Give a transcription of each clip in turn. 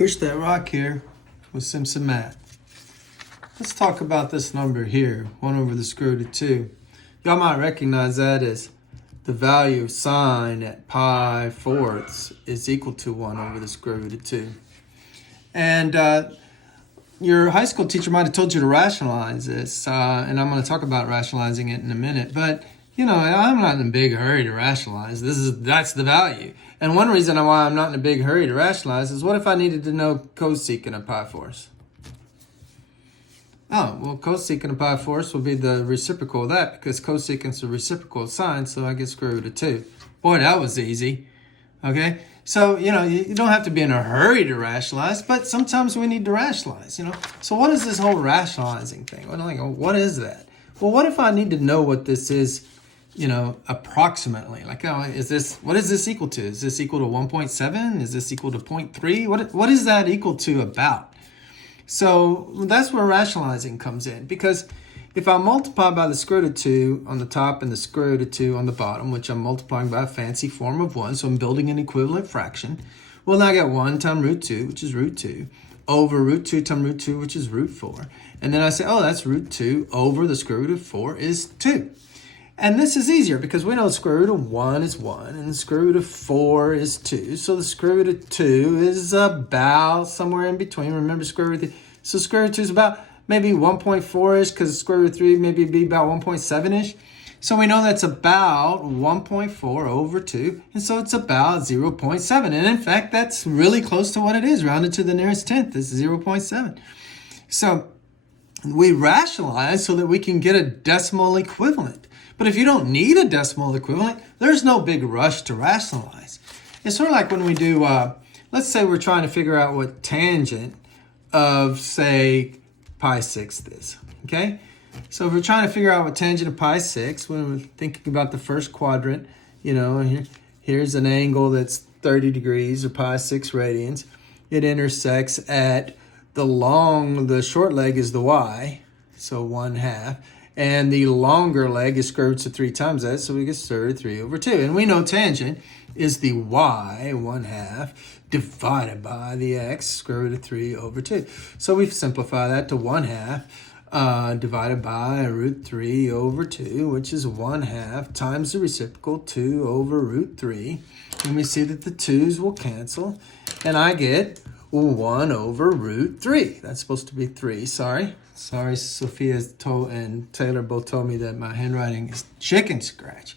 Push that rock here with Simpson math. Let's talk about this number here, 1 over the square root of 2. Y'all might recognize that as the value of sine at pi fourths is equal to 1 over the square root of 2. And your high school teacher might have told you to rationalize this, and I'm going to talk about rationalizing it in a minute. But, you know, I'm not in a big hurry to rationalize. That's the value. And one reason why I'm not in a big hurry to rationalize is what if I needed to know cosecant of pi fourths? Oh, well, cosecant of pi fourths will be the reciprocal of that because cosecant's the reciprocal of sine, so I get square root of 2. Boy, that was easy. Okay? So, you know, you don't have to be in a hurry to rationalize, but sometimes we need to rationalize, you know. So what is this whole rationalizing thing? What is that? Well, what if I need to know what this is, you know, approximately? Like, what is this equal to? Is this equal to 1.7? Is this equal to 0.3? What is that equal to about? So that's where rationalizing comes in, because if I multiply by the square root of 2 on the top and the square root of 2 on the bottom, which I'm multiplying by a fancy form of 1, so I'm building an equivalent fraction, well, now I get 1 times root 2, which is root 2, over root 2 times root 2, which is root 4. And then I say, oh, that's root 2 over the square root of 4 is 2. And this is easier because we know the square root of 1 is 1 and the square root of 4 is 2. So the square root of 2 is about somewhere in between. Remember square root of 3. So square root of 2 is about maybe 1.4-ish because square root of 3 maybe be about 1.7-ish. So we know that's about 1.4 over 2. And so it's about 0.7. And in fact, that's really close to what it is. Rounded to the nearest tenth is 0.7. So we rationalize so that we can get a decimal equivalent. But if you don't need a decimal equivalent, there's no big rush to rationalize. It's sort of like when we do, let's say we're trying to figure out what tangent of, say, pi sixth is, okay? So if we're trying to figure out what tangent of pi sixth, when we're thinking about the first quadrant, you know, here's an angle that's 30 degrees or pi 6 radians. It intersects at the short leg is the y, so 1/2. And the longer leg is square root of 3 times that, so we get square root of 3 over 2. And we know tangent is the y, 1/2, divided by the x, square root of 3 over 2. So we simplify that to 1/2 divided by root 3 over 2, which is 1/2 times the reciprocal 2 over root 3. And we see that the 2's will cancel. And I get 1 over root 3. That's supposed to be 3, sorry. Sorry, Sophia and Taylor both told me that my handwriting is chicken scratch.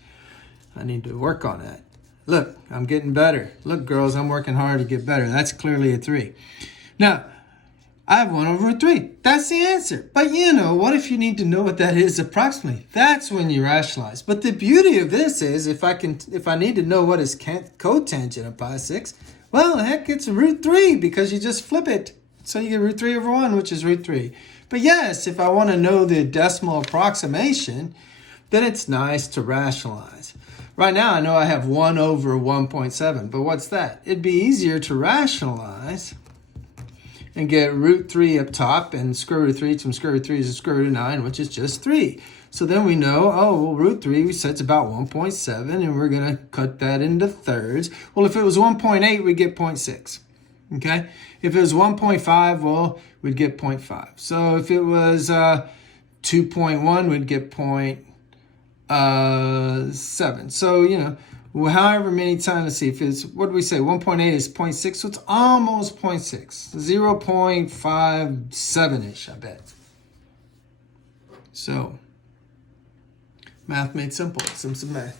I need to work on that. Look, I'm getting better. Look, girls, I'm working hard to get better. That's clearly a 3. Now, I have 1 over 3. That's the answer. But you know, what if you need to know what that is approximately? That's when you rationalize. But the beauty of this is if I need to know what is cotangent of pi 6, well, heck, it's root 3 because you just flip it. So you get root 3 over 1, which is root 3. But yes, if I want to know the decimal approximation, then it's nice to rationalize. Right now, I know I have 1 over 1.7, but what's that? It'd be easier to rationalize and get root 3 up top, and square root of 3 times square root of 3 is square root of 9, which is just 3. So then we know, oh, well, root 3, we said it's about 1.7, and we're going to cut that into thirds. Well, if it was 1.8, we'd get 0.6. Okay? If it was 1.5, well, we'd get 0.5. So if it was 2.1, we'd get 0.7. So, you know, however many times, let's see, if it's, what do we say? 1.8 is 0.6, so it's almost 0.6. 0.57-ish, I bet. So, math made simple. Simpson math.